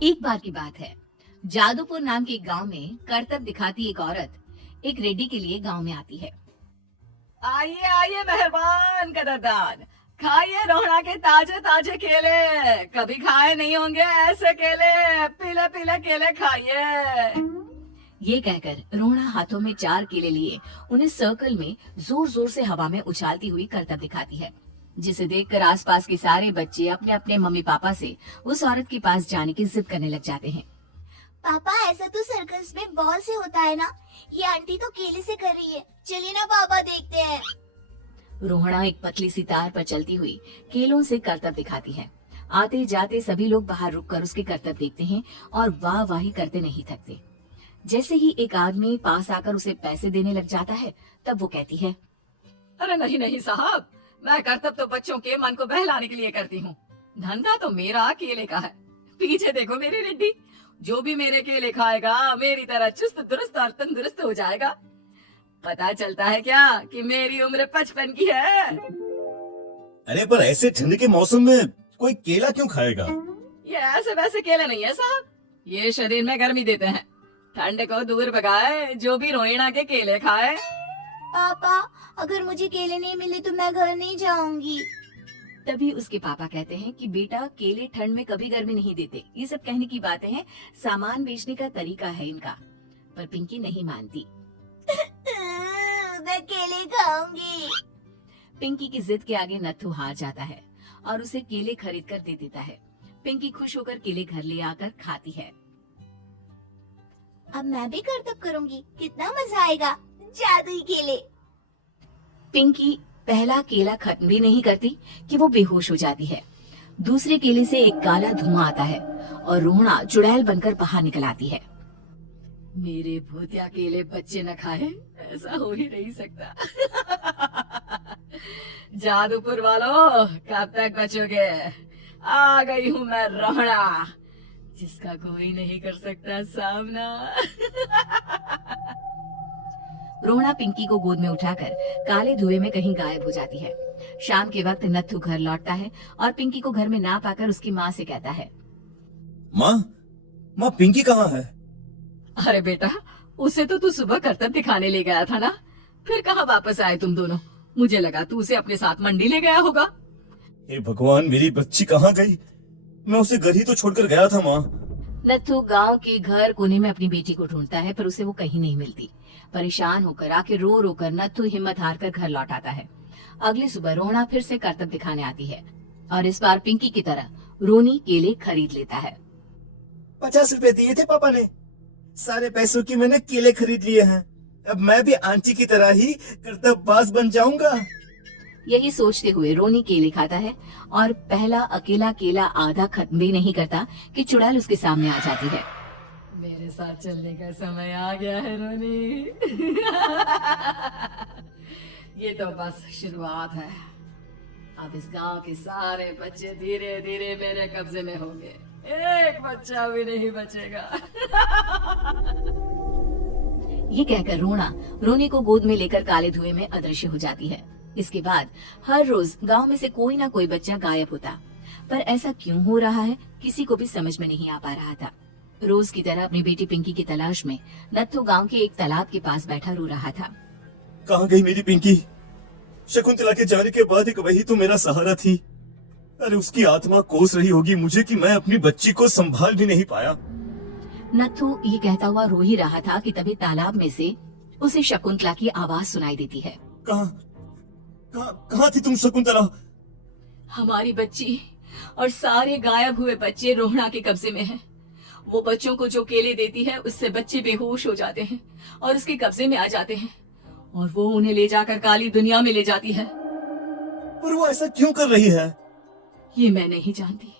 एक बार की बात है। जादूपुर नाम के एक गांव में करतब दिखाती एक औरत एक रेड्डी के लिए गांव में आती है। आइए आइए मेहरबान कदरदान, खाइए रोहड़ा के ताजे ताजे केले। कभी खाए नहीं होंगे ऐसे केले। पीले पीले केले खाइए। ये कहकर रोहना हाथों में 4 केले लिए उन्हें सर्कल में जोर जोर से हवा में उछालती हुई करतब दिखाती है, जिसे देखकर आसपास के सारे बच्चे अपने अपने मम्मी पापा से उस औरत के पास जाने की जिद करने लग जाते हैं। पापा ऐसा तो सर्कस में बॉल से होता है ना। ये आंटी तो केले से कर रही है। चलिए ना पापा देखते हैं। रोहना एक पतली सी तार पर चलती हुई केलों से करतब दिखाती है। आते जाते सभी लोग बाहर रुककर उसके करतब देखते हैं और वाह वाही करते नहीं थकते। जैसे ही एक आदमी पास आकर उसे पैसे देने लग जाता है, तब वो कहती है, अरे नहीं नहीं साहब, मैं करतब तो बच्चों के मन को बहलाने के लिए करती हूँ। धंधा तो मेरा केले का है। पीछे देखो मेरी रिड्डी, जो भी मेरे केले खाएगा मेरी तरह चुस्त दुरुस्त और तंदुरुस्त हो जाएगा। पता चलता है क्या कि मेरी उम्र 55 की है। अरे पर ऐसे ठंड के मौसम में कोई केला क्यों खाएगा? ये ऐसे वैसे केले नहीं है साहब, ये शरीर में गर्मी देते हैं। ठंड को दूर भगाए जो भी रोहिणा के केले खाए। पापा अगर मुझे केले नहीं मिले तो मैं घर नहीं जाऊंगी। तभी उसके पापा कहते हैं कि बेटा, केले ठंड में कभी गर्मी नहीं देते। ये सब कहने की बातें हैं, सामान बेचने का तरीका है इनका। पर पिंकी नहीं मानती। मैं केले खाऊंगी। पिंकी की जिद के आगे नत्थू हार जाता है और उसे केले खरीद कर दे देता है। पिंकी खुश होकर केले घर ले आकर खाती है। अब मैं भी करतब करूंगी, कितना मजा आएगा। जादुई केले। पिंकी पहला केला खत्म भी नहीं करती कि वो बेहोश हो जाती है। दूसरे केले से एक काला धुआं आता है और रोहना चुड़ैल बनकर बाहर निकल आती है। मेरे भूतिया केले बच्चे न खाए, ऐसा हो ही नहीं सकता। जादूपुर वालों, कब तक बचोगे? आ गई हूँ मैं रोहड़ा, जिसका कोई नहीं कर सकता सामना। रोहना पिंकी को गोद में उठाकर काले धुएं में कहीं गायब हो जाती है। शाम के वक्त नत्थू घर लौटता है और पिंकी को घर में ना पाकर उसकी माँ से कहता है, माँ पिंकी कहाँ है? अरे बेटा, उसे तो तू सुबह करतब दिखाने ले गया था ना, फिर कहाँ वापस आए तुम दोनों? मुझे लगा तू उसे अपने साथ मंडी ले गया होगा। हे भगवान, मेरी बच्ची कहाँ गई? मैं उसे घर ही तो छोड़कर गया था माँ। नत्थू गांव के घर कोने में अपनी बेटी को ढूंढता है, पर उसे वो कहीं नहीं मिलती। परेशान होकर आके रो रो कर नत्थू हिम्मत हार कर घर लौट आता है। अगली सुबह रोहना फिर से करतब दिखाने आती है और इस बार पिंकी की तरह रोनी केले खरीद लेता है। 50 रुपए दिए थे पापा ने, सारे पैसों की मैंने केले खरीद लिए हैं। अब मैं भी आंटी की तरह ही करतबबाज बन जाऊंगा। यही सोचते हुए रोनी केले खाता है और पहला अकेला केला आधा खत्म भी नहीं करता कि चुड़ैल उसके सामने आ जाती है। मेरे साथ चलने का समय आ गया है रोनी। ये तो बस शुरुआत है। अब इस गांव के सारे बच्चे धीरे धीरे मेरे कब्जे में होंगे। एक बच्चा भी नहीं बचेगा। ये कहकर रोना रोनी को गोद में लेकर काले धुएं में अदृश्य हो जाती है। इसके बाद हर रोज गांव में से कोई ना कोई बच्चा गायब होता, पर ऐसा क्यों हो रहा है किसी को भी समझ में नहीं आ पा रहा था। रोज की तरह अपनी बेटी पिंकी की तलाश में नत्थू गांव के एक तालाब के पास बैठा रो रहा था। कहाँ गई मेरी पिंकी? शकुंतला के जाने के बाद एक वही तो मेरा सहारा थी। अरे उसकी आत्मा कोस रही होगी मुझे कि मैं अपनी बच्ची को संभाल भी नहीं पाया। नत्थू ये कहता हुआ रो ही रहा था कि तभी तालाब में से उसे शकुंतला की आवाज सुनाई देती है। कहाँ थी तुम शकुंतला? हमारी बच्ची और सारे गायब हुए बच्चे रोहड़ा के कब्जे में हैं। वो बच्चों को जो केले देती है उससे बच्चे बेहोश हो जाते हैं और उसके कब्जे में आ जाते हैं और वो उन्हें ले जाकर काली दुनिया में ले जाती है। पर वो ऐसा क्यों कर रही है? ये मैं नहीं जानती,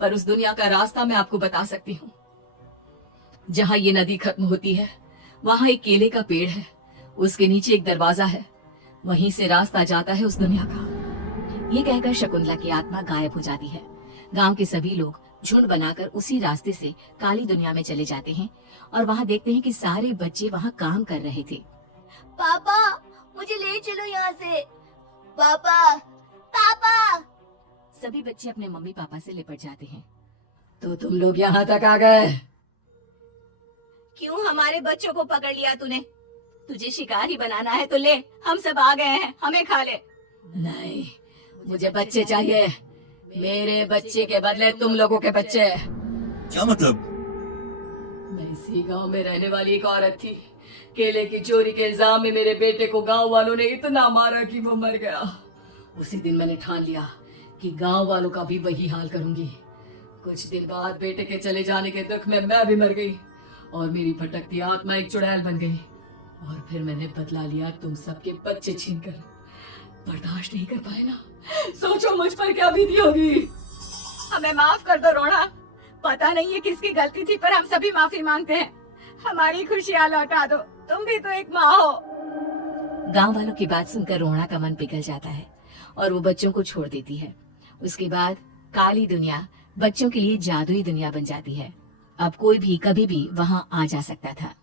पर उस दुनिया का रास्ता मैं आपको बता सकती हूँ। जहाँ ये नदी खत्म होती है वहाँ एक केले का पेड़ है, उसके नीचे एक दरवाजा है, वहीं से रास्ता जाता है उस दुनिया का। ये कहकर शकुंतला की आत्मा गायब हो जाती है। गांव के सभी लोग झुंड बनाकर उसी रास्ते से काली दुनिया में चले जाते हैं और वहाँ देखते हैं कि सारे बच्चे वहाँ काम कर रहे थे। पापा मुझे ले चलो यहाँ से। पापा पापा। सभी बच्चे अपने मम्मी पापा से लिपट जाते हैं। तो तुम लोग यहाँ तक आ गए? क्यों हमारे बच्चों को पकड़ लिया तूने? तुझे शिकारी बनाना है तो ले, हम सब आ गए हैं, हमें खा ले। नहीं, मुझे बच्चे चाहिए। मेरे बच्चे के बदले तुम लोगों के बच्चे। क्या मतलब? मैं इसी गांव में रहने वाली एक औरत थी। केले की चोरी के इल्जाम में मेरे बेटे को गांव वालों ने इतना मारा कि वो मर गया। उसी दिन मैंने ठान लिया कि गांव वालों का भी वही हाल करूंगी। कुछ दिन बाद बेटे के चले जाने के दुख में मैं भी मर गई और मेरी भटकती आत्मा एक चुड़ैल बन गई। और फिर मैंने बदला लिया तुम सबके बच्चे छीनकर। बर्दाश्त नहीं कर पाए ना? सोचो मुझ पर क्या बीती होगी। हमें माफ कर दो रोना। पता नहीं है किसकी गलती थी, पर हम सभी माफी मांगते हैं। हमारी खुशियां लौटा दो, तुम भी तो एक माँ हो। गांव वालों की बात सुनकर रोना का मन पिघल जाता है और वो बच्चों को छोड़ देती है। उसके बाद काली दुनिया बच्चों के लिए जादुई दुनिया बन जाती है। अब कोई भी कभी भी वहाँ आ जा सकता था।